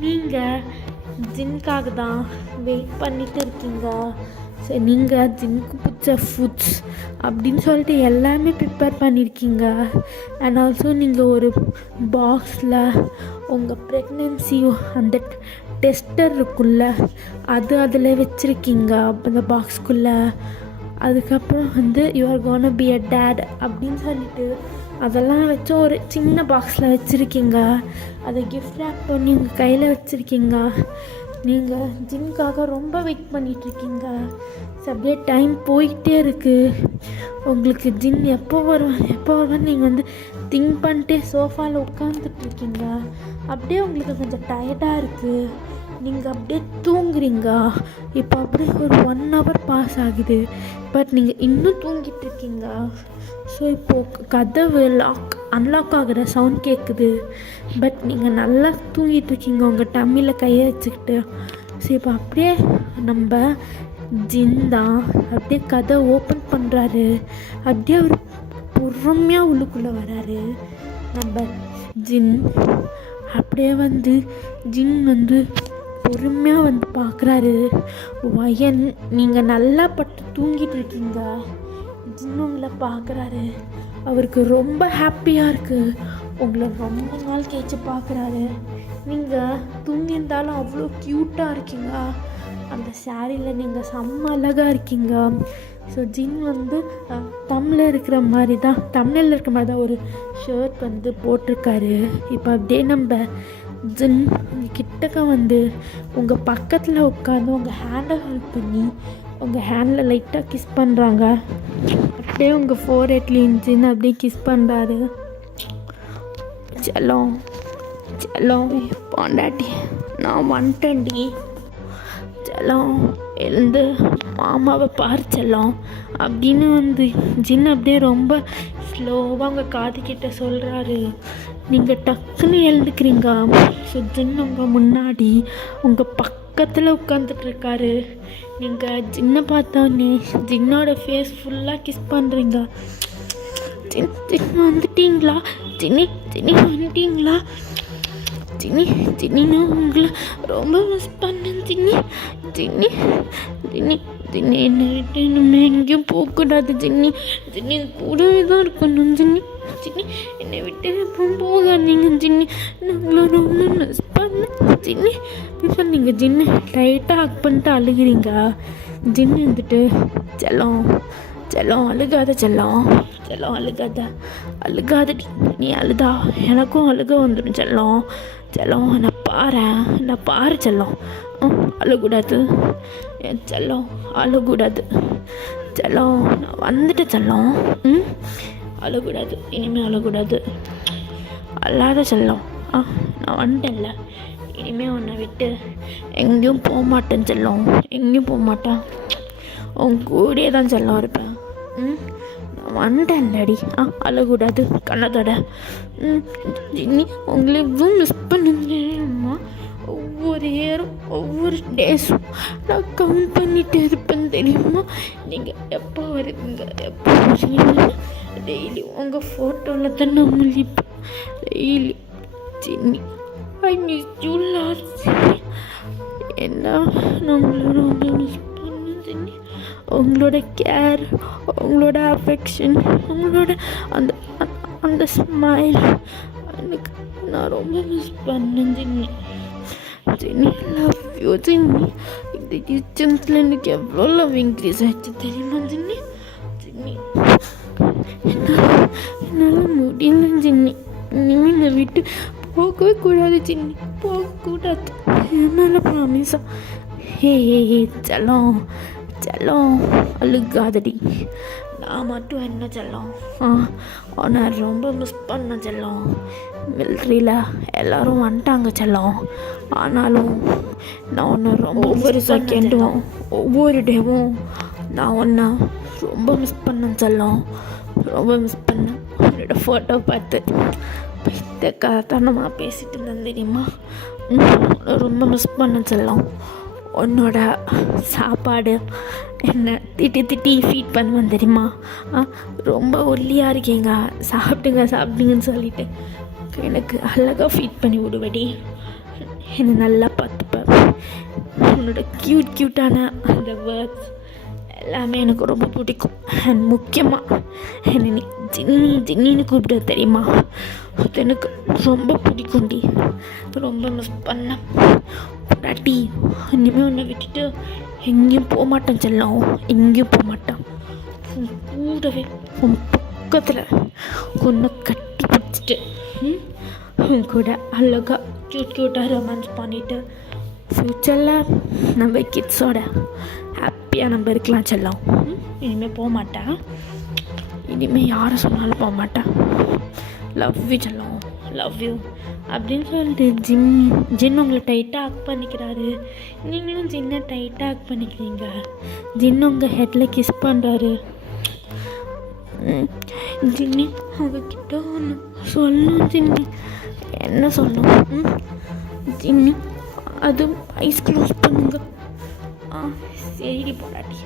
நீங்கள் ஜின்காக தான் வெயிட் பண்ணிட்டு இருக்கீங்க. ஸோ நீங்கள் ஜின்க்கு பிடிச்ச ஃபுட்ஸ் அப்படின்னு சொல்லிட்டு எல்லாமே ப்ரிப்பேர் பண்ணியிருக்கீங்க. அண்ட் ஆல்சோ நீங்கள் ஒரு பாக்ஸில் உங்கள் ப்ரெக்னென்சி அந்த டெஸ்டர் இருக்குல்ல, அது அதில் வச்சுருக்கீங்க அந்த பாக்ஸ்குள்ளே. அதுக்கப்புறம் வந்து you are gonna be a dad அப்படின்னு சொல்லிட்டு அதெல்லாம் வச்சு ஒரு சின்ன பாக்ஸில் வச்சுருக்கீங்க. அதை கிஃப்ட் ரேப் பண்ணி உங்கள் கையில் வச்சுருக்கீங்க. நீங்கள் ஜின்காக ரொம்ப வெயிட் பண்ணிகிட்ருக்கீங்க. ஸோ அப்படியே டைம் போயிட்டே இருக்குது. உங்களுக்கு ஜின் எப்போ வருவான்னு நீங்கள் வந்து திங்க் பண்ணிட்டே சோஃபாவில் உட்காந்துட்ருக்கீங்க. அப்படியே உங்களுக்கு கொஞ்சம் டயர்டாக இருக்குது. நீங்கள் அப்படியே தூங்குறீங்க. இப்போ அப்படியே ஒரு 1 hour பாஸ் ஆகுது. பட் நீங்கள் இன்னும் தூங்கிட்டு இருக்கீங்க. ஸோ இப்போது கதவு அன்லாக் ஆகிற சவுண்ட் கேட்குது. பட் நீங்கள் நல்லா தூங்கிட்டுருக்கீங்க உங்கள் டம்மியில் கையை வச்சுக்கிட்டு. ஸோ இப்போ அப்படியே நம்ம ஜின் தான் அப்படியே கதை ஓப்பன் பண்ணுறாரு. அப்படியே அவர் பொறுமையாக உள்ளுக்குள்ளே வராரு. நம்ம ஜின் அப்படியே வந்து ஜின் வந்து பொறுமையாக வந்து பார்க்குறாரு. வயன், நீங்கள் நல்லா பட்டு தூங்கிட்டு இருக்கீங்க. ஜின் உங்களை பார்க்குறாரு. அவருக்கு ரொம்ப ஹாப்பியாக இருக்குது. உங்களை ரொம்ப நாள் கழிச்சு பார்க்குறாரு. நீங்கள் தூங்கியிருந்தாலும் அவ்வளோ க்யூட்டாக இருக்கீங்க. அந்த சாரியில் நீங்கள் செம்ம அழகாக இருக்கீங்க. ஸோ ஜின் வந்து தமிழில் இருக்கிற மாதிரி தான் ஒரு ஷர்ட் வந்து போட்டிருக்காரு. இப்போ அப்படியே நம்ம ஜின் கிட்டக்க வந்து உங்கள் பக்கத்தில் உட்காந்து உங்கள் ஹேண்டை ஹெல்ப் பண்ணி உங்கள் ஹேண்டில் லைட்டாக கிஸ் பண்ணுறாங்க. அப்படியே உங்கள் ஃபோர்ஹெட்லேயும் ஜின் அப்படியே கிஸ் பண்ணுறாரு. செல்லம் செல்லம் பாண்டாட்டி நான் வந்துட்டேன்டி. செல்லம் எழுந்து மாமாவை பாரு செல்லம் அப்படின்னு வந்து ஜின் அப்படியே ரொம்ப ஸ்லோவாக உங்கள் காதுகிட்ட சொல்கிறாரு. நீங்கள் டக்குன்னு எழுந்துக்கிறீங்க. ஸோ ஜின் உங்கள் முன்னாடி உங்கள் பக்கத்தில் உட்காந்துட்ருக்காரு. நீங்கள் ஜின்னை பார்த்தோன்னே ஜின்னோட ஃபேஸ் ஃபுல்லாக கிஸ் பண்ணுறீங்க. ஜின் வந்துட்டீங்களா? ஜின்னி வந்துட்டீங்களா? ஜின்னி நான் உங்களை ரொம்ப மிஸ் பண்ணேன். ஜின்னி என்னை விட்டு நம்ம எங்கேயும் போகக்கூடாது. ஜின்னி கூடவே தான் இருக்கணும். ஜின்னி என்னை விட்டு எப்போ போகாதீங்க. ஜின்னி நாங்கள ரொம்ப மிஸ் பண்ணேன். ஜின்னி இப்போ நீங்கள் ஜின்னை டைட்டாக ஹக் பண்ணிட்டு அழுகிறீங்க. ஜின்னு வந்துட்டு செல்லம் அழுகாத செல்லம் அழுகாதடி. நீ அழுதா எனக்கும் அழுக வந்துடும் செல்லம். நான் பாரு செல்லம். அழக்கூடாது செல்லம், அழக்கூடாது செல்லம். நான் வந்துட்டேன் செல்லம். அழக்கூடாது, இனிமேல் அழக்கூடாது. அழாத செல்லம். நான் வந்துட்டேன்ல, இனிமேல் உன்னை விட்டு எங்கேயும் போக மாட்டேன் செல்லம். எங்கேயும் போக மாட்டேன், உன் கூடயே தான் செல்லம் இருப்பேன். நான் வந்துட்டேன்லடி. அழக்கூடாது கண்ணத்தோட. ஜின்னி உங்களை எவ்வளோ மிஸ் பண்ணுங்கம்மா. ஒவ்வொரு இயரும் ஒவ்வொரு டேஸும் நான் கவுண்ட் பண்ணிகிட்டே இருப்பேன் தெரியுமா. நீங்கள் எப்போ வருவீங்க டெய்லி உங்கள் ஃபோட்டோவில் தான் நான் முழிப்பேன் daily. Jinny I miss you lot. என்ன நான் உங்களை ரொம்ப மிஸ் பண்ணேன் ஜின்னி. உங்களோட கேர், உங்களோட அஃபெக்ஷன், உங்களோட அந்த அந்த ஸ்மைல் எனக்கு நான் ரொம்ப மிஸ் பண்ணேன் ஜின்னி. Love you ஜின்னி. இந்த டிஸ்டன்ஸில் எனக்கு எவ்வளோ லவ் இன்க்ரீஸ் ஆகிடுச்சு தெரியுமா ஜின்னி. என்னால் முடியல ஜின்னி. இனிமேல் என்னை விட்டு போகவே கூடாது ஜின்னி, போகக்கூடாது. என் மேலே ப்ராமிஸா. ஹே செல்லம் அழுகாதடி. நான் மட்டும் என்ன செல்லம், உன்னை ரொம்ப மிஸ் பண்ண செல்லம். மிலிட்ரியில் எல்லோரும் வந்துட்டாங்க செல்லம். ஆனாலும் நான் உன்னை ரொம்ப ஒவ்வொரு செகண்டும் ஒவ்வொரு டேவும் நான் உன்னை ரொம்ப மிஸ் பண்ணேன் செல்லம். ரொம்ப மிஸ் பண்ணேன். உன்னோட ஃபோட்டோ பார்த்து இந்த கதைத்தனமாக பேசிட்டு இருந்தேன் தெரியுமா. ரொம்ப மிஸ் பண்ணேன் செல்லம். உன்னோட சாப்பாடு என்ன திட்டி ஃபீட் பண்ணுவேன் தெரியுமா. ரொம்ப ஒல்லியாக இருக்கீங்க, சாப்பிடுங்கன்னு சொல்லிட்டு எனக்கு அழகாக ஃபீட் பண்ணி விடுவடி. என்னை நல்லா பார்த்துப்பேன். உன்னோட க்யூட்டான அந்த வேர்ட்ஸ் எல்லாமே எனக்கு ரொம்ப பிடிக்கும். அண்ட் முக்கியமாக என்னை நீ ஜின்னின்னு கூப்பிட தெரியுமா, அது எனக்கு ரொம்ப பிடிக்கும்டி. ரொம்ப மிஸ் பண்ண டாட்டி. இனிமேல் உன்னை விட்டுட்டு எங்கேயும் போக மாட்டேன் செல்லம். எங்கேயும் போக மாட்டேன். உன் கூடவே உன் பக்கத்தில் உன்னை கட்டி பிடிச்சிட்டு உன் கூட அழகாக க்யூட்டாக ரொமான்ஸ் பண்ணிவிட்டு ஃப்யூச்சரில் நம்ம கிட்ஸோட ஹாப்பியாக நம்ம இருக்கலாம் செல்லம். இனிமேல் போக மாட்டேன். இனிமேல் யாரை சொன்னாலும் போக மாட்டேன். லவ் யூ செல்லம், லவ் யூ அப்படின்னு சொல்லிட்டு ஜின் உங்களை டைட்டாக ஹக் பண்ணிக்கிறாரு. நீங்களும் ஜின்னை டைட்டாக ஹக் பண்ணிக்கிறீங்க. ஜின் உங்கள் ஹெட்டில் கிஸ் பண்ணுறாரு. ஜின்னி உங்ககிட்ட ஒன்று சொல்லணும் ஜின்னி. என்ன சொல்லணும் ஜின்னி? அது ஐஸ் க்ளோஸ் பண்ணுங்க. சரிடி போடாட்டி.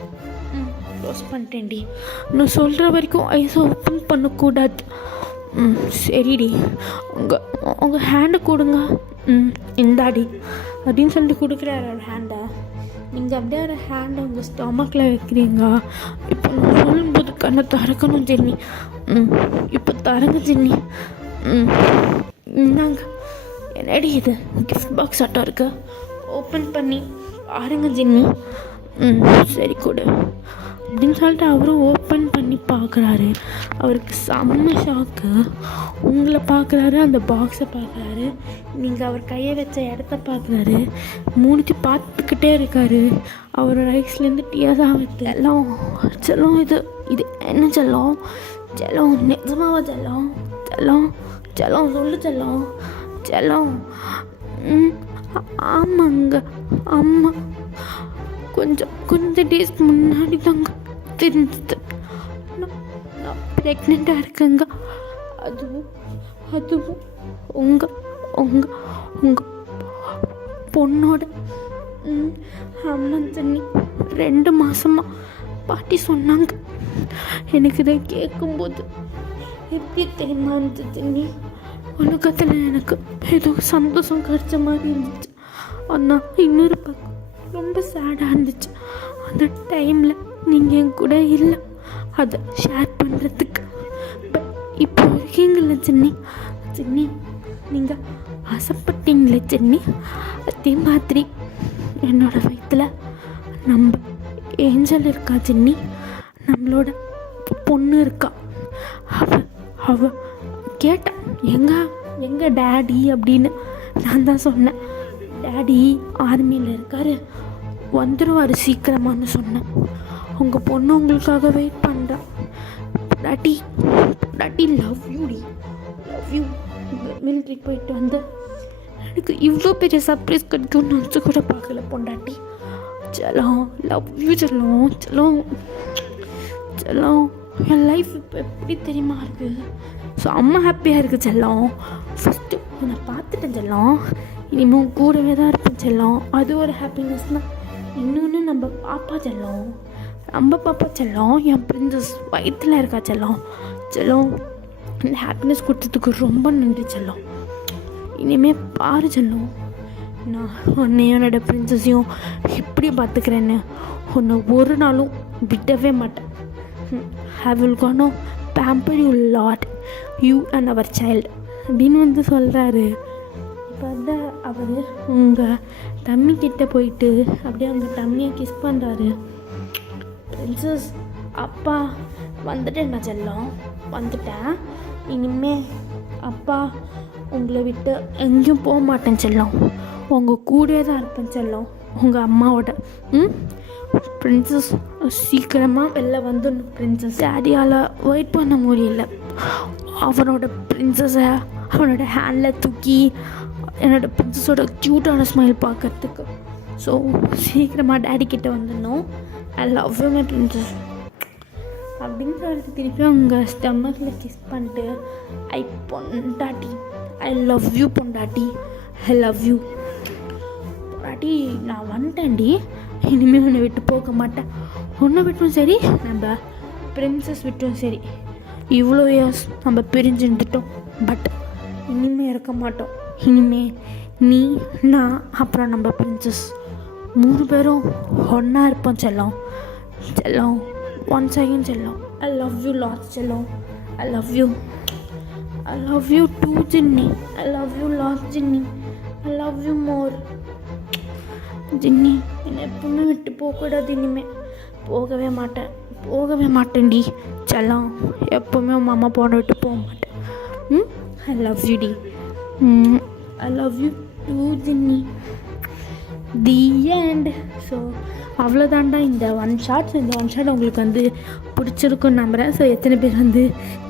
க்ளோஸ் பண்ணிட்டேன்டி. நான் சொல்கிற வரைக்கும் ஐஸை ஓப்பன் பண்ணக்கூடாது. சரிடி. உங்கள் ஹேண்டை கொடுங்க. இந்தாடி அப்படின்னு சொல்லிட்டு கொடுக்குறாரு அவர் ஹேண்டை. நீங்கள் அப்படியே ஒரு ஹேண்டை உங்கள் ஸ்டொமக்கில் வைக்கிறீங்க. இப்போ நான் சொல்லும்போது கண்ணை திறக்கணும் ஜின்னி. இப்போ தரங்க ஜின்னி. இந்தாங்க. என்னடி இது கிஃப்ட் பாக்ஸ் ஆட்டம் இருக்கு. ஓப்பன் பண்ணி பாருங்க ஜின்னி. சரி கொடு அப்படின்னு சொல்லிட்டு அவரும் ஓப்பன் பண்ணி பார்க்குறாரு. அவருக்கு செம்ம ஷாக்கு. உங்களை பார்க்குறாரு, அந்த பாக்ஸை பார்க்குறாரு, நீங்கள் அவர் கையை வச்ச இடத்த பார்க்குறாரு, மூணுத்தி பார்த்துக்கிட்டே இருக்காரு. அவரோட ஐஸ்லேருந்து டியர்ஸாக வருது. செல்லம் செல்லம், இது இது என்ன செல்லம்? செல்லம் நிஜமாவா செல்லம்? செல்லம் செல்லம் சொல்லு செல்லம். செல்லம் ஆமாங்க ஆமாம், கொஞ்சம் டேஸ் முன்னாடி தாங்க தெரிஞ்சது. நான் ப்ரெக்னெண்ட்டாக இருக்கேங்க. அதுவும் உங்கள் உங்கள் உங்கள் பொண்ணோட அம்மா தண்ணி 2 மாதமாக பாட்டி சொன்னாங்க. எனக்கு இதை கேட்கும்போது எப்படி தெரியுமா இருந்துச்சு தண்ணி? உலகத்தில் எனக்கு ஏதோ சந்தோஷம் கிடைச்ச மாதிரி இருந்துச்சு. ஆனால் இன்னொரு பக்கம் ரொம்ப சேடாக இருந்துச்சு. அந்த டைமில் நீங்கள் என் கூட இல்லை அதை ஷேர் பண்ணுறதுக்கு. பட் இப்போ இருக்கீங்கள சின்னி, சின்னி நீங்கள் ஆசைப்பட்டீங்களே சின்னி, அதே மாதிரி என்னோட வயிற்றில் நம்ம ஏஞ்சல் இருக்கா சின்னி, நம்மளோட பொண்ணு இருக்கா. அவ கேட்டேன் எங்கள் டேடி அப்படின்னு. நான் தான் சொன்னேன், டேடி ஆர்மியில் இருக்கார், வந்துடுவார் சீக்கிரமானு சொன்னேன். உங்கள் பொண்ணு உங்களுக்காக வெயிட் பண்ணுறான். டாட்டி டாட்டி லவ் யூ டி, லவ் யூ. மிலிட்ரிக்கு போயிட்டு வந்து எனக்கு இவ்வளோ பெரிய சர்ப்ரைஸ் கிடைக்கும்னு நினச்சி கூட பார்க்கல பொண்டாட்டி. செல்லம் லவ் யூ செல்லம் செல்லம் செல்லம். என் லைஃப் இப்போ எப்படி தெரியுமா இருக்குது? ஸோ அம்மா ஹாப்பியாக இருக்குது செல்லம். ஃபஸ்ட்டு உன்னை பார்த்துட்டேன் செல்லம், இனிமேல் கூடவே தான் இருப்பேன் செல்லம். அது ஒரு ஹாப்பினஸ் தான். இன்னொன்று நம்ம பாப்பா செல்லம், நம்ம பாப்பா செல்லம், என் பிரின்சஸ் வயிற்றில் இருக்கா செல்லம். செல்லம் இந்த ஹாப்பினஸ் கொடுத்ததுக்கு ரொம்ப நன்றி செல்லம். இனிமேல் பாரு செல்லம், நான் உன்னையும் என்னோட பிரின்சஸையும் எப்படி பார்த்துக்கிறேன்னு உன்னை ஒரு நாளும் விடவே மாட்டேன். I will gonna pamper you lot, you and our child அப்படின்னு வந்து சொல்கிறாரு. இப்போ தான் அவர் உங்கள் தம்மி கிட்டே போயிட்டு அப்படியே அவங்க தம்மியை கிஸ் பண்ணுறாரு. பிரின்சஸ் அப்பா வந்துட்டேன்டா செல்லம், வந்துட்டேன். இனிமே அப்பா உங்களை விட்டு எங்கேயும் போக மாட்டேன் செல்லம், உங்கள் கூடவே தான் இருப்பேன் செல்லம், உங்கள் அம்மாவோட. பிரின்சஸ் சீக்கிரமாக வெளில வந்துடணும் பிரின்சஸ். டேடியால் வெயிட் பண்ண முடியல. அவனோட பிரின்சஸை அவனோட ஹேண்டில் தூக்கி என்னோடய பிரின்சஸோட க்யூட்டான ஸ்மைல் பார்க்கறதுக்கு. ஸோ சீக்கிரமாக டேடி கிட்டே வந்துடணும். ஐ லவ் யூ மை பிரின்சஸ் அப்படின்னு சொல்லிட்டு திருப்பி அவங்க ஸ்டமக்கில் கிஸ் பண்ணிட்டு, ஐ பொண்டாட்டி, ஐ லவ் யூ பொண்டாட்டி, ஐ லவ் யூ பொண்டாட்டி, நான் வந்துட்டேன்டி, இனிமேல் உன்னை விட்டு போக மாட்டேன். உன்னை விட்டும் சரி, நம்ம பிரின்சஸ் விட்டும் சரி, இவ்வளோ இயர்ஸ் நம்ம பிரிஞ்சுட்டோம், பட் இனிமேல் இருக்க மாட்டோம். இனிமேல் நீ, நான், அப்புறம் நம்ம பிரின்சஸ் 3 பேரும் ஒன்றா இருப்போம் செல்லம். செல்லம் ஒன்ஸ் அகேன் செல்லம், ஐ லவ் யூ லாட்ஸ் செல்லம், I love you, I love you too Jinny, I love you lots Jinny, I love you more Jinny. என்னை எப்பவுமே விட்டு போகக்கூடாது, இனிமேல் போகவே மாட்டேன்டி செல்லம். எப்போவுமே உன் அம்மா போன விட்டு போக மாட்டேன். ஐ லவ் யூ டி, I love you too Jinny. The end. So அவ்வளோதான்டா இந்த ஒன் ஷாட். இந்த ஒன் ஷாட் உங்களுக்கு வந்து பிடிச்சிருக்குன்னு நம்புகிறேன். ஸோ எத்தனை பேர் வந்து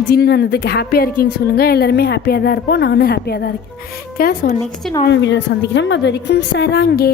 ஜின் வந்ததுக்கு ஹாப்பியாக இருக்கீங்கன்னு சொல்லுங்கள். எல்லாருமே ஹாப்பியாக தான் இருப்போம், நானும் ஹாப்பியாக தான் இருக்கேன். ஸோ நெக்ஸ்ட்டு நார்மல் வீடியோவில் சந்திக்கிறேன். அது வரைக்கும் சராங்கே.